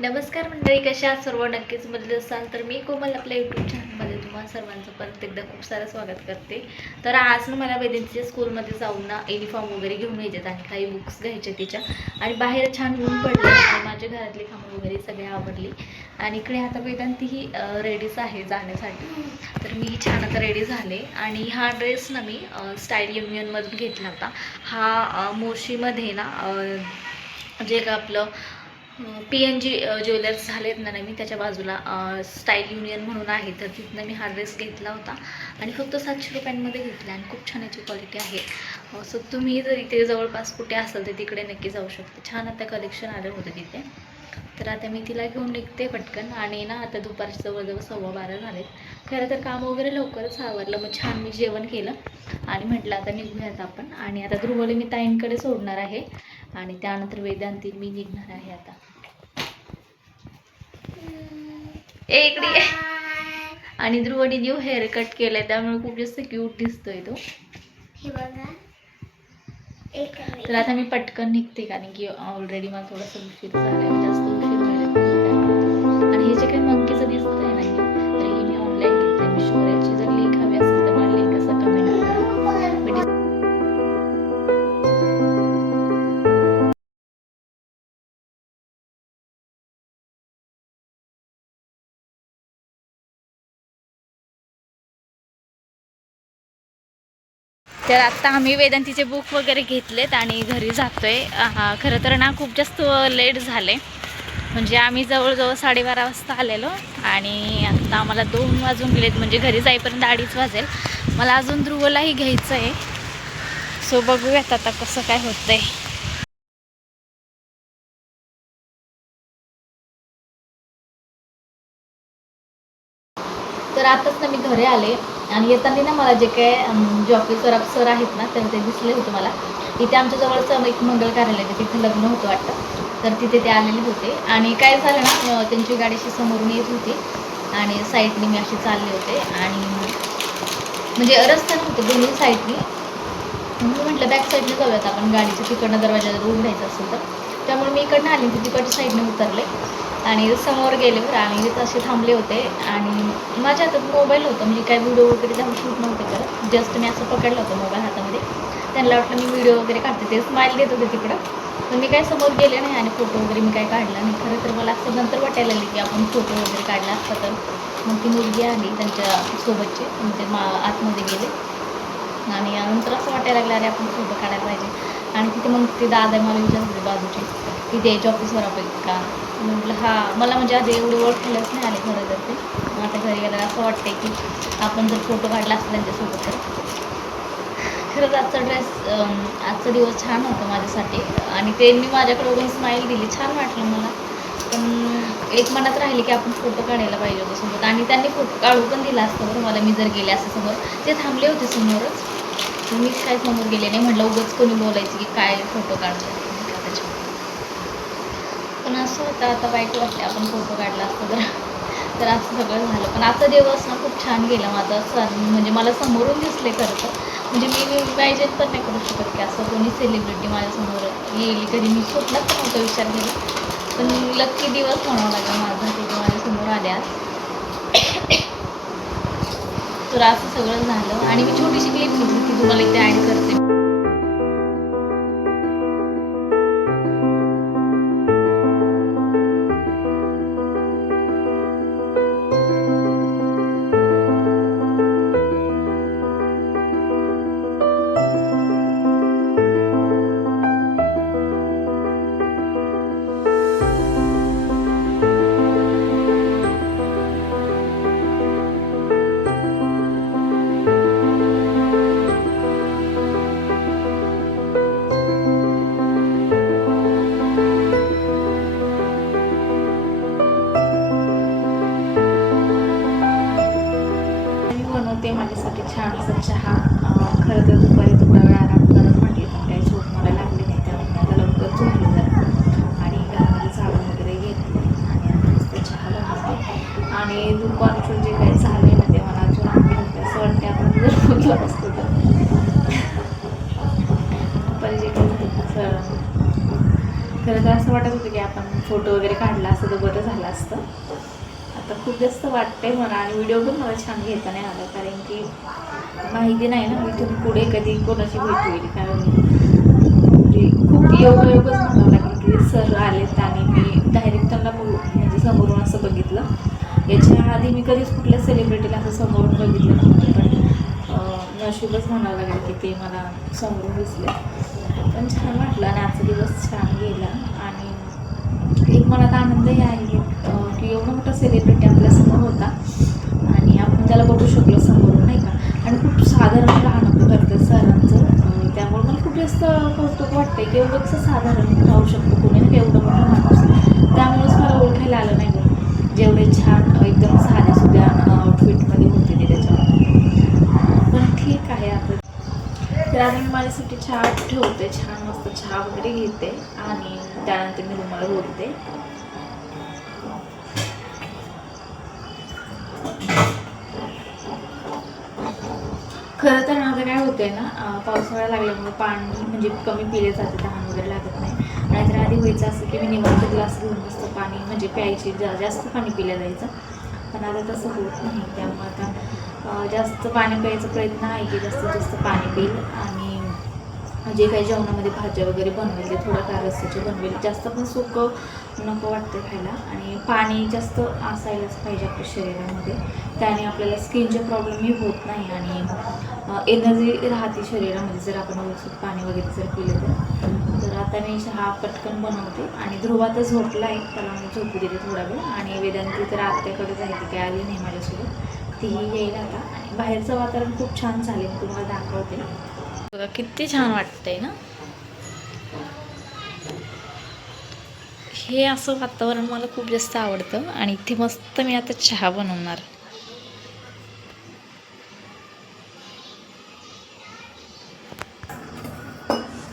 नमस्कार मंडळी, कशा आहात सर्व? नक्कीच मजेत असाल तर मी कोमल आपल्या यूट्यूब चॅनलमध्ये तुम्हाला सर्वांचं परत एकदा खूप सारं स्वागत करते. तर आज ना मला वेदांतीच्या स्कूलमध्ये जाऊन ना युनिफॉर्म वगैरे घेऊन यायचे आणि काही बुक्स घ्यायचे तिच्या. आणि बाहेर छान ऊन पडलं आणि माझ्या घरातली कामं वगैरे सगळे आवडली. आणि इकडे आता वेदांती ही रेडीच आहे जाण्यासाठी. तर मी छान आता रेडी झाले. आणि हा ड्रेस ना मी स्टाईल युनियनमधून घेतला होता. हा मोर्शीमध्ये ना जे का आपलं PNG ज्वेलर्स झालेत ना मी त्याच्या बाजूला स्टाईल युनियन म्हणून आहे, तर तिथनं मी हा ड्रेस घेतला होता आणि फक्त 700 रुपयांमध्ये घेतला आणि खूप छान याची क्वालिटी आहे. सो तुम्ही जर इथे जवळपास कुठे असाल तर तिकडे नक्की जाऊ शकते. छान आता कलेक्शन आलं होतं तिथे. तर आता मी तिला घेऊन निघते पटकन. आणि ना आता दुपारच्या जवळजवळ 12:15 झाले. खरं तर काम वगैरे लवकरच आवरलं. मग छान मी जेवण केलं आणि म्हटलं आता निघूयात आपण. आणि आता ध्रुवला मी ताईंकडे सोडणार आहे आणि त्यानंतर वेदांती मी निघणार आहे आता. इकडे. आणि ध्रुवने न्यू हेअर कट केलाय त्यामुळे खूप जास्त क्यूट दिसतोय तो. तर आता मी पटकन निघते कारण की ऑलरेडी मला थोडासा उशीर झालाय, जास्त उशीर व्हायला. आणि हे जे काही मंकीचं दिसतंय ना तर ही मी ऑनलाईन घेतली मिशोवर. याची जर लिंक हवी असेल तर मला लिंक असं कमेंट करा. तर आत्ता आम्ही वेदांतीचे बुक वगैरे घेतलेत आणि घरी जातोय. खरं तर ना खूप जास्त लेट झाले, म्हणजे आम्ही जवळजवळ 12:30 वाजता आलेलो आणि आत्ता आम्हाला 2 वाजून गेलेत, म्हणजे घरी जाईपर्यंत 2:30 वाजेल. मला अजून ध्रुवलाही घ्यायचं आहे. सो बघूयात आता कसं काय होतंय. तर आताच ना मी घरी आले आणि येताना ना मला जे काय जॉकी सर आहेत ना तर ते दिसले होते मला. इथे आमच्या जवळचं एक मंगल कार्यालय आहे, तिथे लग्न होतं वाटतं, तर तिथे ते आलेले होते. आणि काय झालं ना त्यांची गाडी अशी समोरून येत होती आणि साईडने मी असे चालले होते आणि म्हणजे रस्ता नव्हतं दोन्ही साईडनी. मी म्हटलं बॅक साईडने जाऊयात आपण, गाडीच्या तिकडनं दरवाजा जर उघडायचं असेल तर. त्यामुळे मी इकडनं आली होती, तिकडच्या साईडने उतरले आणि समोर गेले बरं. आणि असे थांबले होते आणि माझ्या हातात मोबाईल होता, म्हणजे काय व्हिडिओ वगैरे जाऊन शूट नव्हते करत. जस्ट मी असं पकडलं होतं मोबाईल हातामध्ये. त्यांना वाटलं मी व्हिडिओ वगैरे काढते, ते स्माईल देत होते तिकडं. पण मी काय समोर गेले नाही आणि फोटो वगैरे मी काय काढला नाही. खरं तर मला असं नंतर वाटायला लागली की आपण फोटो वगैरे काढला असता तर. मग ती मुलगी आली त्यांच्या सोबतचे, म्हणजे आतमध्ये गेले आणि नंतर असं वाटायला लागलं अरे आपण फोटो काढायला पाहिजे. आणि तिथे मग ते दादा मला विचारत होते बाजूचे की ते ऑफिसवर आपण का. म्हटलं हा, मला म्हणजे आधी एवढी ओळखायलाच नाही आले खरं तर ते. आता घरी गेल्यावर असं वाटतंय की आपण जर फोटो काढला असता त्यांच्यासोबत तर. खरंच आजचा दिवस छान होता माझ्यासाठी आणि ते मी माझ्याकडे बघून स्माईल दिली, छान वाटलं मला. पण एक मनात राहिले की आपण फोटो काढायला पाहिजे होतं सोबत. आणि त्यांनी फोटो काढू पण दिला असतं बरं मला, मी जर गेले असं समोर. ते थांबले होते समोरच, मीच काय समोर गेले नाही. म्हटलं उगाच कोणी बोलायचं की काय फोटो काढतो त्याच्या. पण असं होतं आता वाईट वाटते आपण फोटो काढला असतं तर असं सगळं झालं. पण आजचा दिवस ना खूप छान गेला माझा. म्हणजे मला समोरून दिसले खरं तर, म्हणजे मी इमॅजिन पण नाही करू शकत की असं कोणी सेलिब्रिटी माझ्यासमोर येईल. कधी मी स्वप्नात पण नव्हतं विचार केला. पण लक्की दिवस म्हणावा लागला माझा की ते माझ्यासमोर आल्या. तर असं सगळं झालं. आणि मी छोटीशी क्लिप घेतली ती तुम्हाला इथे ॲड करते. बनवते माझ्यासाठी छान असं चहा. खरं तर दुपारी थोडा वेळ आराम करत म्हटले पण काही झोप मला लागली नाही, त्यामुळे आता लवकर झोपले जरा. आणि घरामध्ये झाडून वगैरे घेतले आणि आता मस्त चहा बनवते. आणि दुपारचं जे काही झालं ना ते मला अजून आठवत होते. असं वाटते आपण जर बोललं असतो तर दुपारी जे काही झालं खरं तर असं वाटत होतं की आपण फोटो वगैरे काढला असतं तर बरं झालं असतं. आता खूप जास्त वाटतंय मला आणि व्हिडिओ पण मला छान घेता नाही आला, कारण की माहिती नाही ना इथून पुढे कधी कोणाची भेट होईल. कारण म्हणजे खूप योगायोगच म्हणावं लागेल की सर आलेत आणि मी डायरेक्ट त्यांना म्हणजे समोरून असं बघितलं. याच्या आधी मी कधीच कुठल्या सेलिब्रिटीला असं समोरून बघितलं नव्हतं, पण नशीबच म्हणावं लागेल की ते मला समोरून दिसले. पण छान वाटलं आणि आजचा दिवस छान गेला. आणि एक मनात आनंदही आहे की एवढा मोठा सेलिब्रिटी आपल्यासमोर होता आणि आपण त्याला बघू शकलो समोरून, नाही का. आणि खूप साधारण राहणं करतं सरांचं, त्यामुळे मला खूप जास्त कौतुक वाटतंय की एवढं कसं साधारण राहू शकतो कोणी, नाही का, एवढं मोठा माणूस. त्यामुळेच मला ओळखायला आलं नाही गं, जेवढे छान एकदम साधे सुद्धा आउटफिटमध्ये होते ते त्याच्यामध्ये. पण ठीक आहे आता. तर आता मी माझ्यासाठी चहा ठेवते, छान मस्त चहा वगैरे घेते आणि त्यानंतर मी तुम्हाला बोलते. खरं तर आता काय होतंय ना, पावसाळा लागल्यामुळे पाणी म्हणजे कमी पिले जाते, तहान वगैरे लागत नाही. नाहीतर आधी व्हायचं असं की मी निवांत ग्लास घेऊन मस्त पाणी म्हणजे प्यायची, जास्त पाणी पिलं जायचं. पण आता तसं होत नाही, त्यामुळे आता जास्त पाणी प्यायचा प्रयत्न आहे की जास्तीत जास्त पाणी पिईल. आणि जे काही जेवणामध्ये भाज्या वगैरे बनवेल ते थोडंफार रस्स्याचे बनवेल, जास्त पण सुकं नको वाटते खायला. आणि पाणी जास्त असायलाच पाहिजे आपल्या शरीरामध्ये, त्याने आपल्याला स्किनचे प्रॉब्लेमही होत नाही आणि एनर्जी राहते शरीरामध्ये जर आपण व्यवस्थित पाणी वगैरे जर पिलं तर. आता मी चहा पटकन बनवते आणि ध्रुव आता झोपला आहे, त्याला मी झोपू देते थोडा वेळ. आणि वेदांती तर आत्याकडे जायची, ती काय आली नाही माझ्यासोबत, तीही येईल आता. आणि बाहेरचं वातावरण खूप छान झाले, मी तुम्हाला दाखवते बघा किती छान वाटतंय ना. हे असं वातावरण मला खूप जास्त आवडतं. आणि इथे मस्त मी आता चहा बनवणार.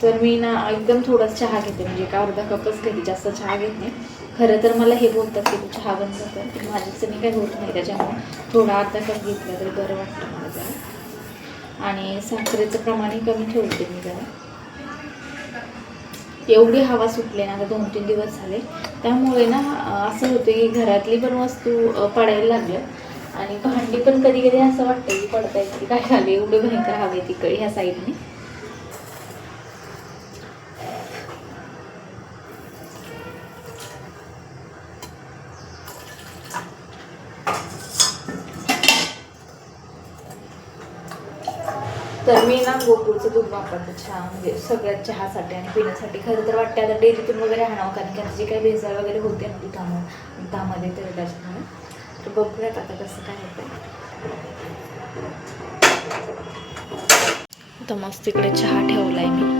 तर मी ना एकदम थोडाच चहा घेते, म्हणजे एका अर्धा कपच घेते, जास्त चहा घेत नाही. खरं तर मला हे बोलतात की तू चहा बंद कर, पण माझ्याचं काही होत नाही, त्याच्यामुळे थोडा अर्धा कप घेतला तरी बरं वाटतं मला जरा. आणि साखरेचं प्रमाणही कमी ठेवते मी जरा. एवढी हवा सुटली ना आता 2-3 दिवस झाले, त्यामुळे ना असं होतं की घरातली पण वस्तू पडायला लागल्या. आणि भांडी पण कधी कधी असं वाटतं की पडतायत की काय झालं, एवढं भयंकर हवे तिकडे ह्या साईडने. तर मी ना गोकुळचं दूध वापरते चहा, म्हणजे सगळ्यात चहासाठी आणि पिण्यासाठी. खरं तर वाटते आता डेअरीतून वगैरे आणावं, कारण की आता जे काही भेसळ वगैरे होते ना दुधामध्ये तर त्याच्यामुळे. तर बघूयात आता कसं काय होतं. आता मस्त इकडे चहा ठेवलाय मी.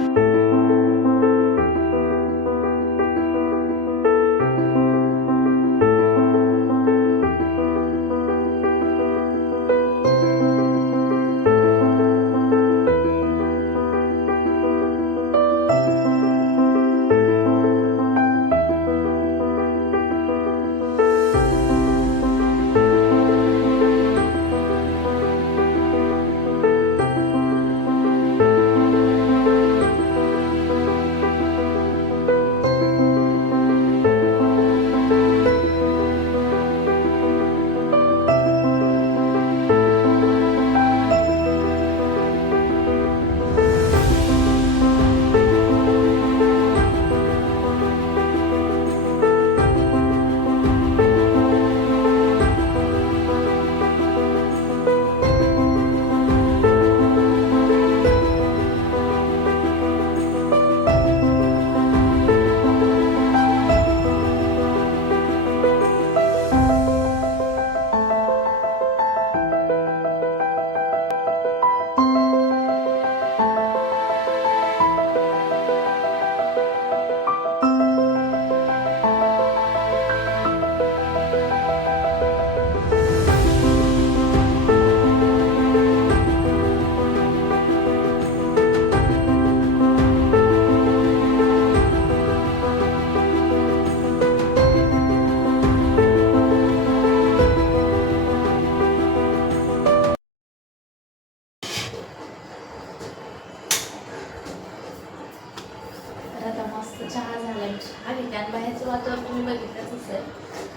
चहा घेते. आणि बाहेरचं वातावरण तुम्ही बघितलंच असेल,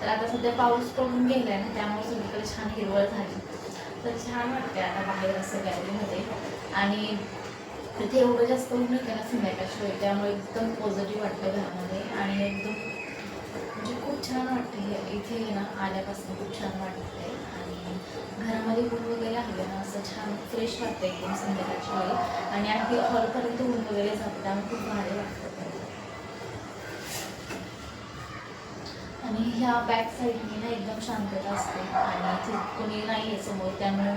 तर आता सध्या पाऊस पडून गेलाय ना, त्यामुळे सगळीकडे छान हिरवळ झाली. तर छान वाटते आता बाहेर असं गॅलरीमध्ये. आणि तिथे एवढं जास्त ऊन येते ना संध्याकाळची वेळ, त्यामुळे एकदम पॉझिटिव्ह वाटतं घरामध्ये. आणि एकदम म्हणजे खूप छान वाटते इथे ना आल्यापासून, खूप छान वाटते. आणि घरामध्ये ऊन वगैरे आहे ना, असं छान फ्रेश वाटतं एकदम संध्याकाळची वेळी. आणि आणखी हॉलपर्यंत ऊन वगैरे जातं, त्यामुळे खूप भारी वाटतं. आणि ह्या बॅक साईडनी ना एकदम शांतता असते आणि इथे कोणी नाही आहे समोर, त्यामुळे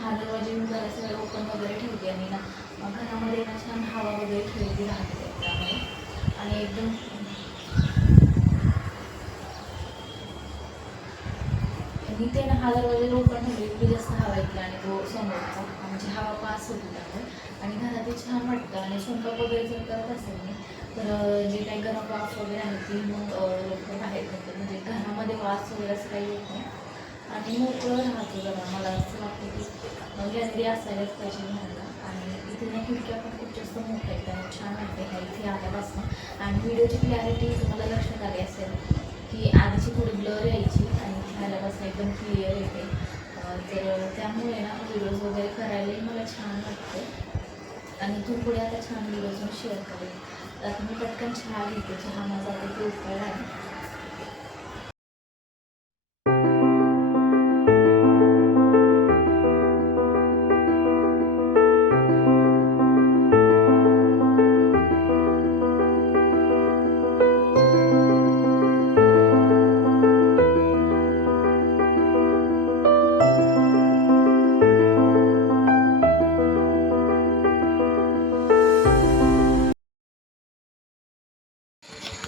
हा दरवाजे मी बऱ्याच वेळ ओपन वगैरे ठेवते. आणि ना घरामध्ये ना छान हवा वगैरे खेळती राहते त्यामुळे. आणि एकदम इथे ना हा दरवाजा ओपन ठेवले की जास्त हवा येते आणि तो समोरचा म्हणजे हवा पास होते त्यामुळे. आणि घरात छान वाटतं. आणि स्वयंपाक वगैरे जर करत असेल मी, तर जे काही गरम वाफ वगैरे आहे ती मग लोक बाहेर करतात, म्हणजे घरामध्ये वास वगैरे असं काही येत नाही. आणि मोकळं राहतो जरा. मला असं वाटतं की गॅलरी असायलाच पाहिजे घराला. आणि इथे ना खिडक्या पण खूप जास्त मोठ्या आहेत, त्यामुळे छान वाटते ह्या इथे आल्यापासून. आणि व्हिडिओची क्लॅरिटी तुम्हाला लक्षात आली असेल की आधीची थोडी ब्लर यायची आणि इथे आल्यापासून एकदम क्लिअर येते. तर त्यामुळे ना व्हिडिओज वगैरे करायलाही मला छान वाटते. आणि इथून पुढे आता छान व्हिडिओज मी शेअर करेन. तर आता मी पटकन चहा घेते. चहा माझा आता उकळला आहे.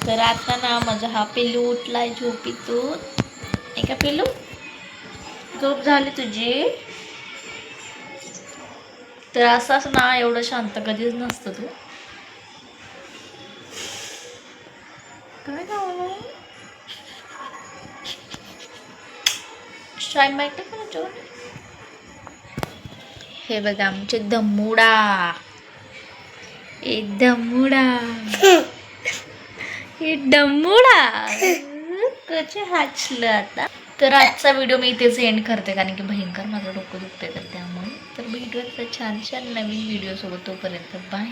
तर आता ना माझा हा पिल्लू उठलाय झोपीतून. नाही का पिल्लू, झोप झाली तुझी? तर असाच ना एवढं शांत कधीच नसतं तू. काय गावलं शाय माहिती का तुझं? हे बघा आमचे दमुडा, ए दमुडा, हे दमुडा कसे हसलं आता. तर आजचा व्हिडिओ मी इथेच एंड करते, कारण की भयंकर माझं डोकं दुखतंय. तर त्यामुळे तर भेटूया छान छान नवीन व्हिडिओसोबत. तोपर्यंत बाय.